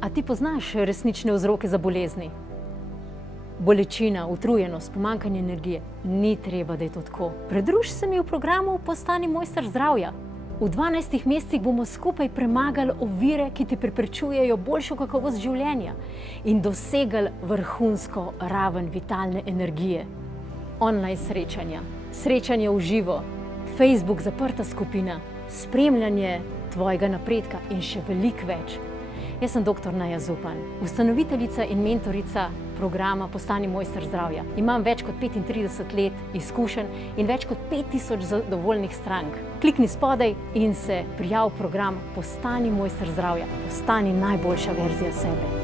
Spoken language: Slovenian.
A ti poznaš resnične vzroke za bolezni? Bolečina, utrujenost, pomanjkanje energije. Ni treba, da je to tako. Pridruži se mi v programu Postani mojster zdravja. V 12 mesecih bomo skupaj premagali ovire, ki ti preprečujejo boljšo kakovost življenja in dosegali vrhunsko raven vitalne energije. Online srečanja, srečanje v živo, Facebook zaprta skupina, spremljanje tvojega napredka in še veliko več. Jaz sem dr. Neja Zupan, ustanoviteljica in mentorica programa Postani mojster zdravja. Imam več kot 35 let izkušenj in več kot 5000 zadovoljnih strank. Klikni spodaj in se prijavi v program Postani mojster zdravja. Postani najboljša verzija sebe.